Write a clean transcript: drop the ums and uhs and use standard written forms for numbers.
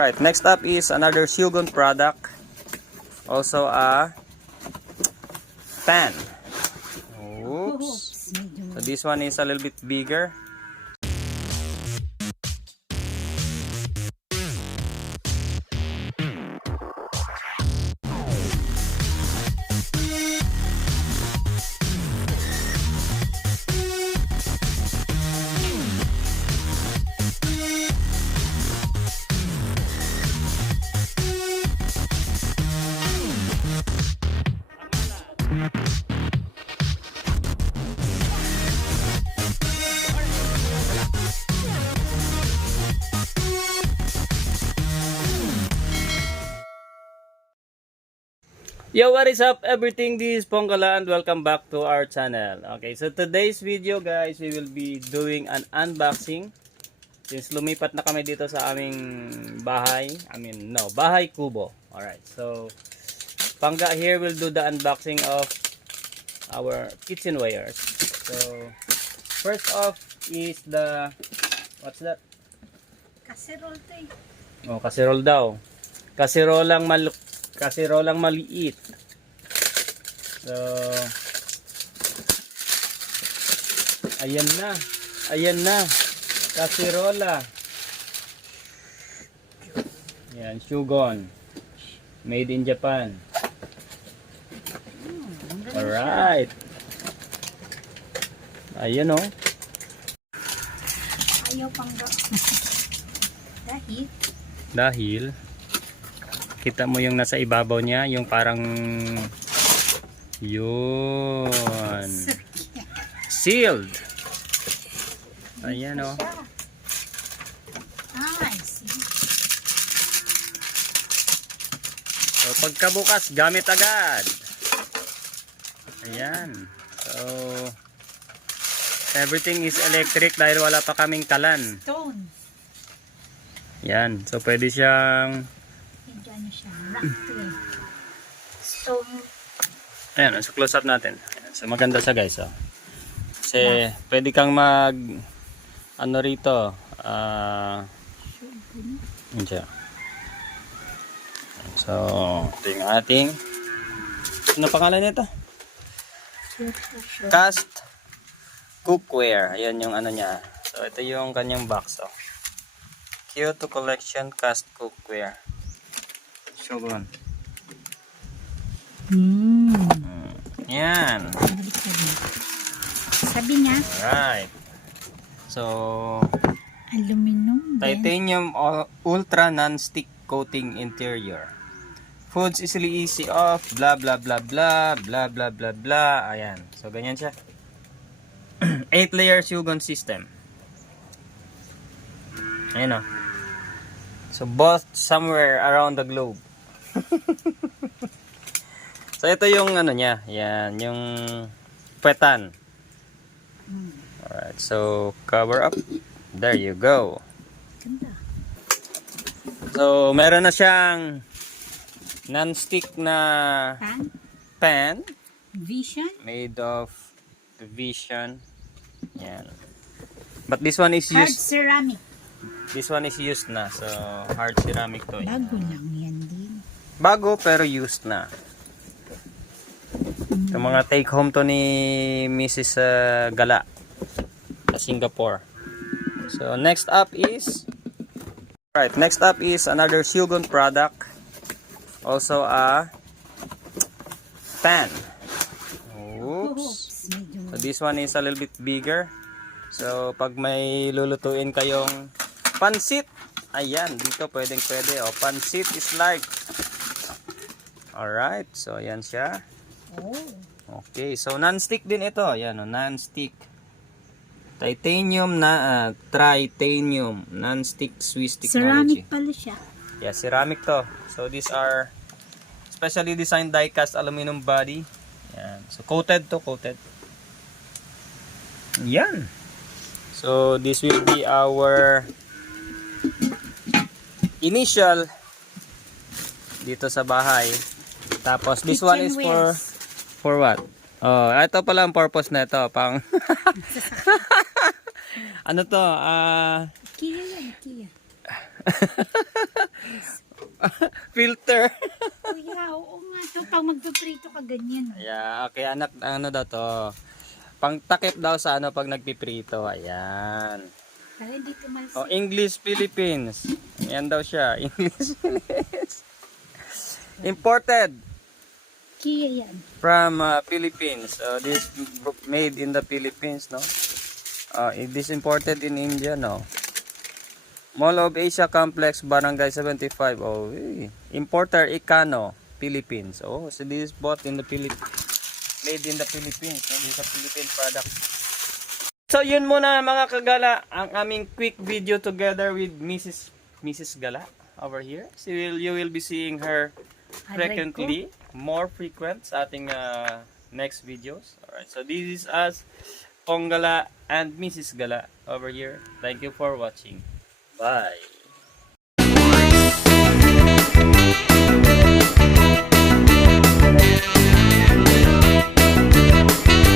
Right, next up is another Shogun product. Also a pan. Oops. So this one is a little bit bigger. Yo, what is up everything? This is Pongala and welcome back to our channel. Okay, so today's video guys, we will be doing an unboxing. Since lumipat na kami dito sa aming bahay, bahay kubo. Alright, so Pangga here will do the unboxing of our kitchenwares. So first off is the, what's that? Casserole to eh. Oh, casserole daw. Kasirolang maliit. So, ayan na. Ayan na. Kasirola. Yan, Shogun. Made in Japan. Alright. Ayan o. Ayaw pang Dahil kita mo yung nasa ibabaw niya, yung parang yun. Sealed. Ayan o. I see. So pagkabukas, gamit agad. Ayan. So everything is electric dahil wala pa kaming kalan. Stone. Yan. So pwede siyang Stone. ayan, so close up natin. Ayan, so maganda siya guys. Oh. Kasi pwede kang mag ano rito. Yun siya. So ito yung ating ano pangalan nito? Cast cookware. Ayan yung ano niya. So ito yung kanyang box. Oh. Kyoto Collection Cast Cookware. Shogun. Yan. Sabi niya. Alright. So, Aluminum. titanium ultra non-stick coating interior. Foods easy off. Blah blah blah blah. Blah blah blah blah. Ayan. So, ganyan siya. 8-layer Shogun system. Ayan o. So, both somewhere around the globe. So ito yung ano niya, yan yung petan. Alright, so cover up. There you go. Ganda. So meron na siyang non-stick na pan Vision. made of Vision. Yan. But this one is Hard used. ceramic. This one is used na. So hard ceramic to. Bago lang yan din. Bago pero used na. Yung mga take home to ni Mrs. Gala sa Singapore. So next up is another Shogun product. Also a pan. Oops. So this one is a little bit bigger. So pag may lulutuin kayong pansit, ayan, dito pwede. O, pansit is like. Alright, so ayan siya. Oh. Okay, so non-stick din ito. Ayan o, non-stick. Titanium na, tritanium. Non-stick Swiss technology. Ceramic pala siya. Yeah, ceramic to. So these are specially designed die-cast aluminum body. Ayan. So coated to, coated. Yan. So this will be our initial dito sa bahay. Tapos this one is for what? Oh, ito pala ang purpose na ito, pang ano to? Kia yan, Kia. filter. Kuya, oo nga to. Pag magpiprito ka ganyan. Yeah, okay anak, ano daw to? Pangtakip daw sa ano pag nagpiprito. Ayan. Para hindi tumalsik. Oh, English Philippines. Ayan daw siya, English Philippines. Imported Kia yan. from Philippines. This made in the Philippines, no? It is imported in India, no? Mall of Asia Complex, Barangay 75. Oh, importer Ikano, Philippines. Oh, so this is bought in the Philippines. Made in the Philippines. No? This is a Philippine product. So, yun muna mga kagala, ang aming quick video together with Mrs. Gala over here. So, you will be seeing her frequently, more frequent sa ating next videos. Alright, so this is us, Pong Gala and Mrs. Gala over here. Thank you for watching. Bye.